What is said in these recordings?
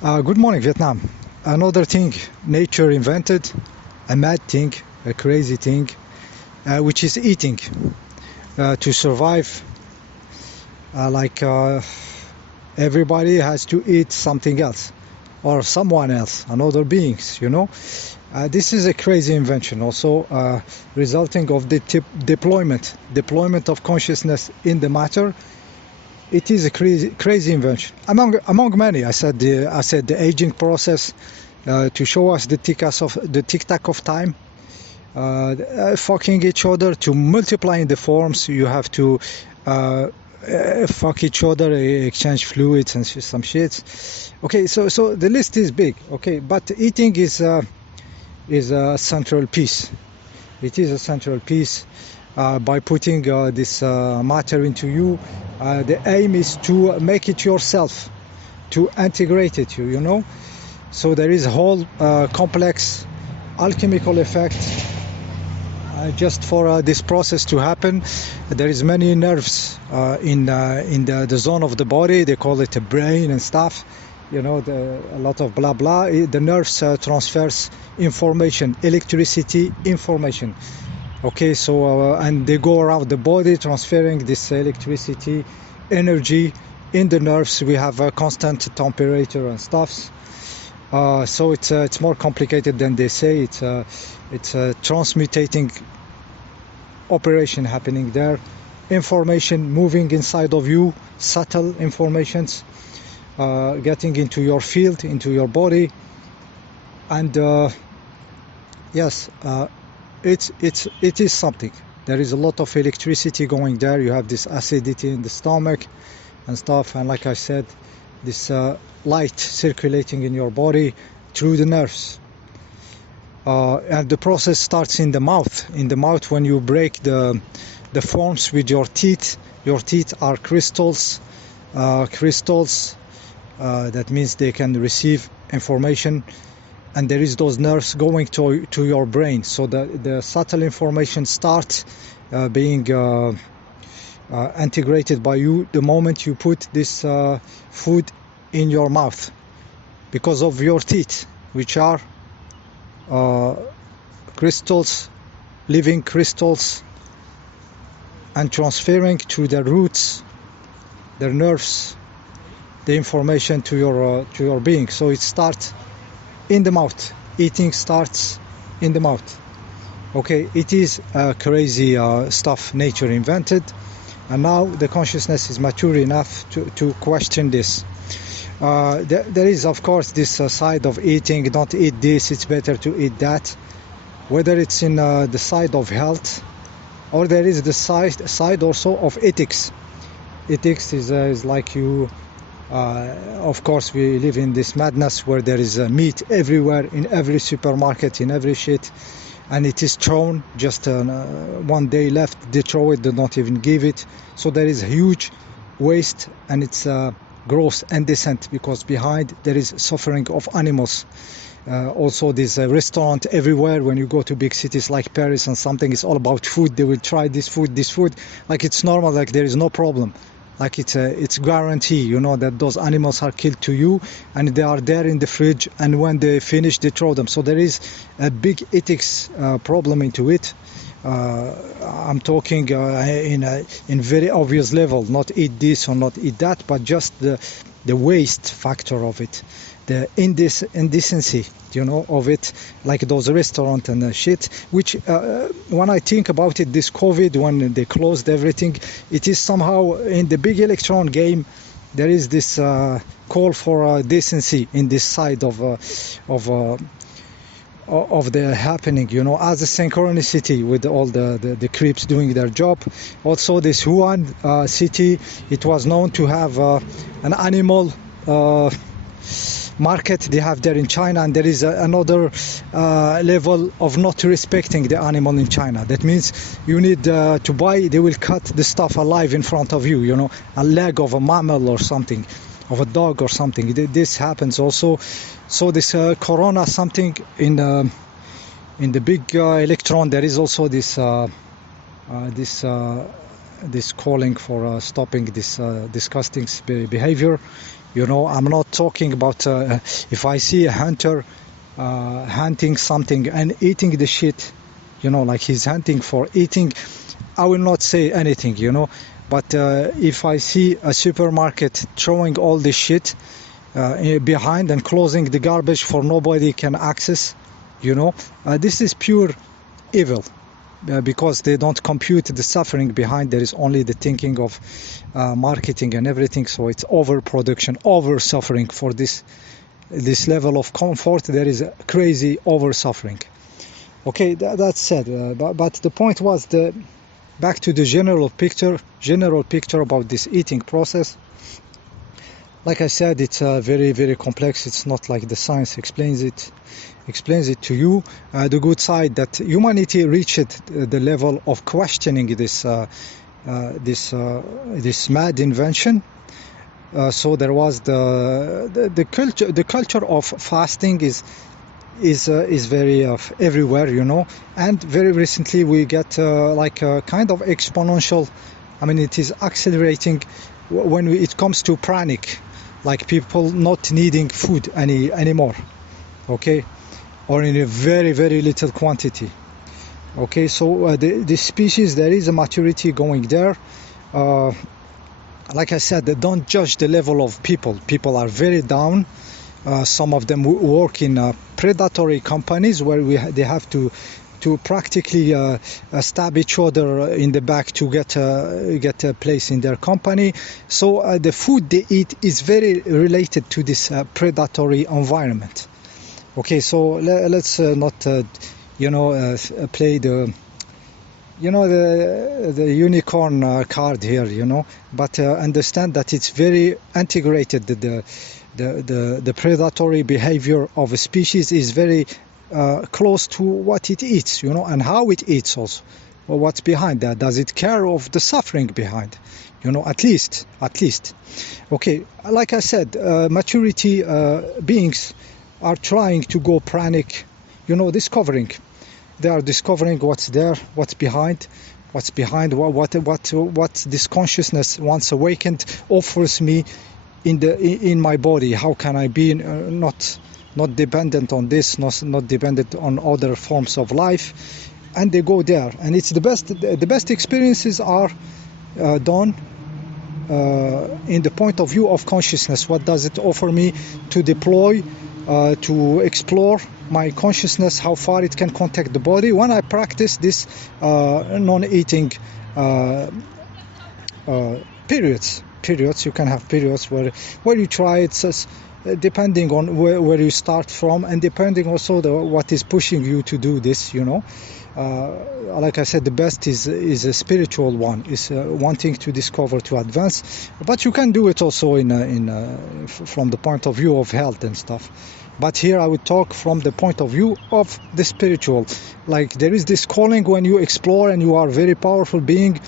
Good morning, Vietnam. Another thing nature invented, a mad thing, a crazy thing, which is eating. To survive, like everybody has to eat something else or someone else, another beings. This is a crazy invention also resulting of the deployment of consciousness in the matter. It is a crazy invention among many. I said the aging process to show us the tick-tack of time, fucking each other, to multiply in the forms. You have to fuck each other, exchange fluids and some shit. Okay, so the list is big. Okay, but eating is a central piece. It is a central piece. By putting this matter into you, the aim is to make it yourself, to integrate it, So there is a whole complex alchemical effect just for this process to happen. There is many nerves in the zone of the body. They call it a brain and stuff. A lot of blah blah. The nerves transfers information, electricity, information. Okay, so and they go around the body transferring this electricity, energy in the nerves. We have a constant temperature and stuff. So it's more complicated than they say. It's a transmutating operation happening there. Information moving inside of you, subtle informations, getting into your field, into your body, and yes. It is something. There is a lot of electricity going there. You have this acidity in the stomach and stuff, and like I said, this light circulating in your body through the nerves. And the process starts in the mouth. In the mouth, when you break the forms with your teeth are crystals. That means they can receive information. And there is those nerves going to your brain, so the subtle information starts being integrated by you the moment you put this food in your mouth, because of your teeth, which are crystals, living crystals, and transferring through the roots, their nerves, the information to your being. So it starts in the mouth. Eating starts in the mouth. Okay, it is crazy stuff nature invented, and now the consciousness is mature enough to question this. There is, of course, this side of eating. Don't eat this, it's better to eat that. Whether it's in the side of health, or there is the side also of ethics. Ethics is like you. Of course, we live in this madness where there is meat everywhere, in every supermarket, in every shit, and it is thrown. Just one day left, they throw it, they don't even give it. So there is huge waste, and it's gross and indecent, because behind there is suffering of animals. Also, this restaurant everywhere. When you go to big cities like Paris and something, it's all about food. They will try this food, like it's normal, like there is no problem. Like it's guarantee, that those animals are killed to you, and they are there in the fridge, and when they finish, they throw them. So there is a big ethics problem into it. I'm talking in very obvious level, not eat this or not eat that, but just the waste factor of it, the indecency, of it, like those restaurants and shit, which when I think about it, this COVID, when they closed everything, it is somehow in the big electron game. There is this call for decency in this side of the happening, as a synchronicity with all the creeps doing their job. Also, this Wuhan city, it was known to have an animal market they have there in China, and there is another level of not respecting the animal in China. That means you need to buy, they will cut the stuff alive in front of you, a leg of a mammal or something, of a dog or something. This happens also. So this corona something in the big electron, there is also this calling for stopping this disgusting behavior. You know, I'm not talking about if I see a hunter hunting something and eating the shit, you know, like he's hunting for eating, I will not say anything, you know. But if I see a supermarket throwing all this shit behind and closing the garbage for nobody can access, you know, this is pure evil. Because they don't compute the suffering behind. There is only the thinking of marketing and everything. So it's overproduction, over suffering for this level of comfort. There is a crazy over suffering. Okay, that's said. But the point was back to the general picture about this eating process. Like I said, it's very, very complex. It's not like the science explains it to you. The good side that humanity reached the level of questioning this mad invention. So there was the culture of fasting is very everywhere, you know. And very recently we get like a kind of exponential. I mean, it is accelerating when it comes to pranic, like people not needing food anymore. Okay. Or in a very, very little quantity. Okay, so the species, there is a maturity going there. Like I said, don't judge the level of people. People are very down. Some of them work in predatory companies where they have to practically stab each other in the back to get a place in their company. So the food they eat is very related to this predatory environment. Okay, so let's not, play the unicorn card here, you know, but understand that it's very integrated. The predatory behavior of a species is very close to what it eats, you know, and how it eats also. Well, what's behind that? Does it care of the suffering behind? You know, at least. Okay, like I said, maturity beings are trying to go pranic, you know, discovering. They are discovering what's there, what's behind, what this consciousness once awakened offers me in my body. How can I be not dependent on this, not dependent on other forms of life? And they go there, and it's the best experiences are done in the point of view of consciousness. What does it offer me to deploy? To explore my consciousness, how far it can contact the body. When I practice this non-eating periods, you can have periods where you try it, depending on where you start from, and depending also what is pushing you to do this, you know. Like I said, the best is a spiritual one, is wanting to discover, to advance. But you can do it also from the point of view of health and stuff. But here I would talk from the point of view of the spiritual. Like there is this calling when you explore and you are a very powerful being.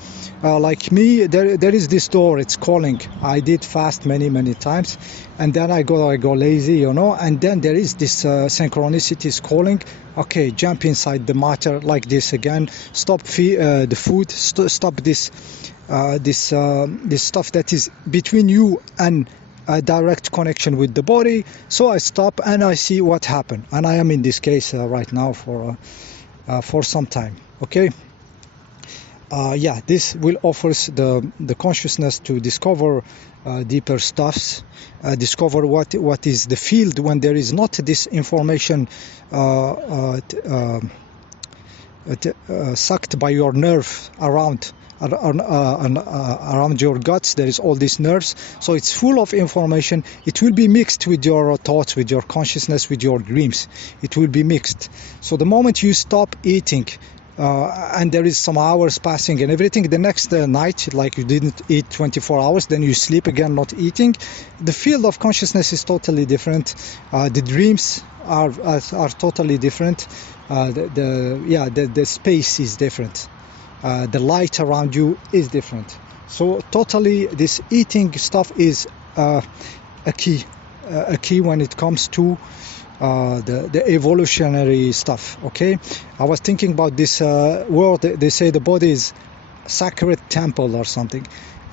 Like me, there is this door, it's calling. I did fast many times, and then I go lazy, you know, and then there is this synchronicity is calling. Okay, jump inside the matter like this again. Stop the food. Stop this stuff that is between you and a direct connection with the body. So I stop and I see what happened, and I am in this case right now for some time. Okay. This will offers the consciousness to discover deeper stuffs, discover what is the field when there is not this information sucked by your nerve around your guts. There is all these nerves, so it's full of information. It will be mixed with your thoughts, with your consciousness, with your dreams. It will be mixed. So the moment you stop eating, and there is some hours passing and everything, the next night, like you didn't eat 24 hours, then you sleep again not eating, the field of consciousness is totally different. The dreams are totally different. The space is different. The light around you is different. So totally this eating stuff is a key when it comes to the evolutionary stuff. Okay, I was thinking about this word. They say the body is sacred temple or something.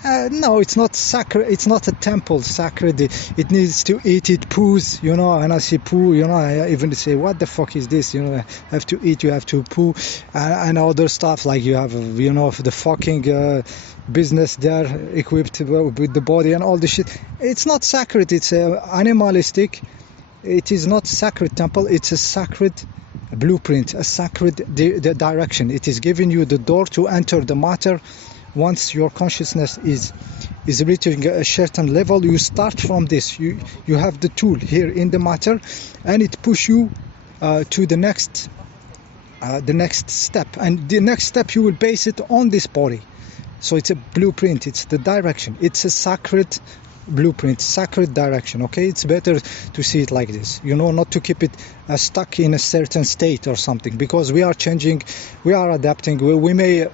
No, it's not sacred. It's not a temple sacred. It needs to eat. It poos, you know. And I see poo, you know. I even say, what the fuck is this? You know, I have to eat. You have to poo, and other stuff like you have, you know, the fucking business there equipped with the body and all the shit. It's not sacred. It's animalistic. It is not sacred temple. It's a sacred blueprint, a sacred the direction. It is giving you the door to enter the matter. Once your consciousness is reaching a certain level, you start from this. You have the tool here in the matter, and it push you to the next step. And the next step you will base it on this body. So it's a blueprint. It's the direction. It's a sacred blueprint, sacred direction. Okay, it's better to see it like this. You know, not to keep it stuck in a certain state or something, because we are changing, we are adapting. We may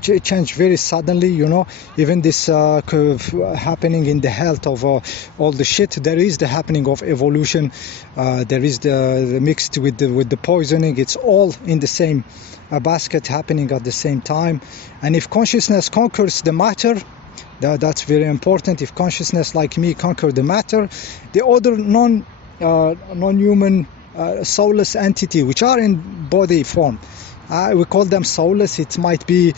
change very suddenly, you know. Even this happening in the health of all the shit, there is the happening of evolution, there is the mixed with the poisoning. It's all in the same basket happening at the same time. And if consciousness conquers the matter, that's very important. If consciousness like me conquer the matter, the other non-human soulless entity which are in body form, we call them soulless. It might be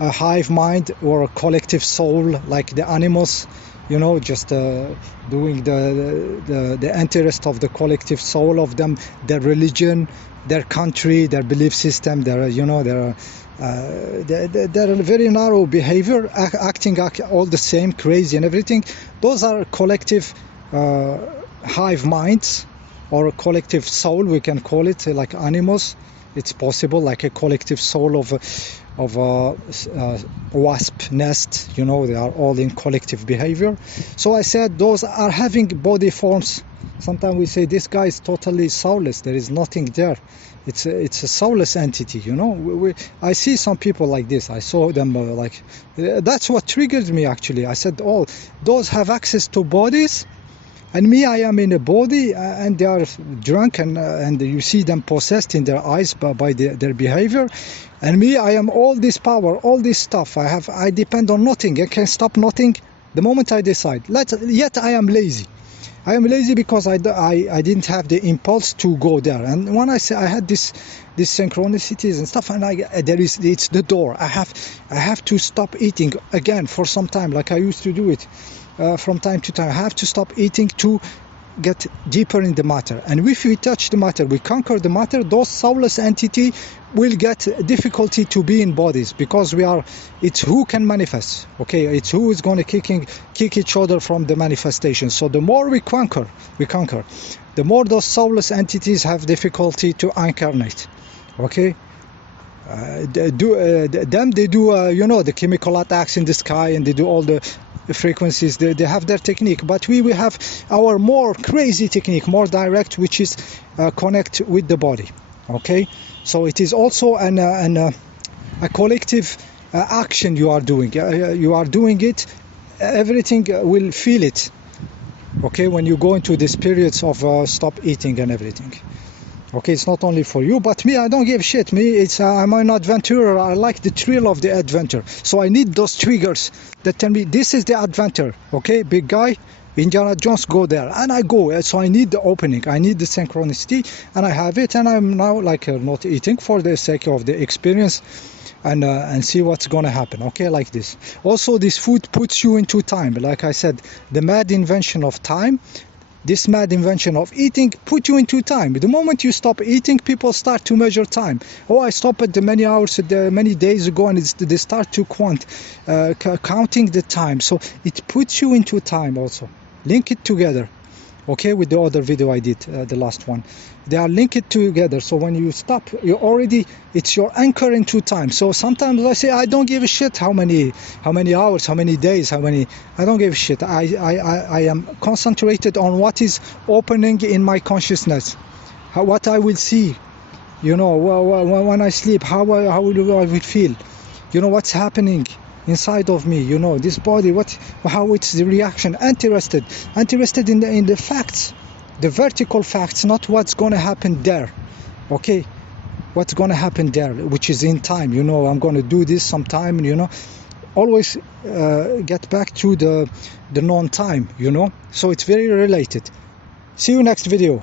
a hive mind or a collective soul, like the animals, you know, just doing the interest of the collective soul of them, their religion, their country, their belief system, their, you know, their very narrow behavior, acting all the same, crazy and everything. Those are collective hive minds, or a collective soul, we can call it, like animals. It's possible, like a collective soul of a wasp nest, you know, they are all in collective behavior. So I said those are having body forms. Sometimes we say this guy is totally soulless, there is nothing there. It's a soulless entity, you know. I see some people like this. I saw them that's what triggered me actually. I said, oh, those have access to bodies, and me, I am in a body, and they are drunk, and you see them possessed in their eyes by their behavior. And me, I am all this power, all this stuff. I depend on nothing. I can stop nothing the moment I decide. Yet I am lazy. I am lazy because I didn't have the impulse to go there. And when I say I had these synchronicities and stuff, and it's the door. I have to stop eating again for some time, like I used to do it. From time to time, I have to stop eating to get deeper in the matter. And if we touch the matter, we conquer the matter, those soulless entity will get difficulty to be in bodies, because it's who can manifest. Okay, it's who is going to kick each other from the manifestation. So the more we conquer, the more those soulless entities have difficulty to incarnate. Okay. They do you know, the chemical attacks in the sky, and they do all the frequencies. They have their technique, but we have our more crazy technique, more direct, which is connect with the body. Okay, so it is also a collective action you are doing. You are doing it, everything will feel it. Okay, when you go into these periods of stop eating and everything. Okay, it's not only for you, but me, I don't give shit. Me, I'm an adventurer. I like the thrill of the adventure. So I need those triggers that tell me this is the adventure. Okay, big guy, Indiana Jones, go there, and I go. So I need the opening. I need the synchronicity, and I have it. And I'm now not eating for the sake of the experience, and see what's gonna happen. Okay, like this. Also, this food puts you into time. Like I said, the mad invention of time. This mad invention of eating put you into time. The moment you stop eating, people start to measure time. Oh, I stopped at the many hours, many days ago, and they start to counting the time. So it puts you into time also. Link it together. Okay, with the other video I did, the last one. They are linked together. So when you stop, it's your anchor into time. So sometimes I say, I don't give a shit how many hours, how many days, I don't give a shit. I am concentrated on what is opening in my consciousness, what I will see, you know, when I sleep, how I will feel, you know, what's happening inside of me, you know, this body, how it's the reaction. Interested in the facts, the vertical facts, not what's going to happen there. Okay, what's going to happen there, which is in time, you know. I'm going to do this sometime, you know. always get back to the known time, you know, so it's very related. See you next video.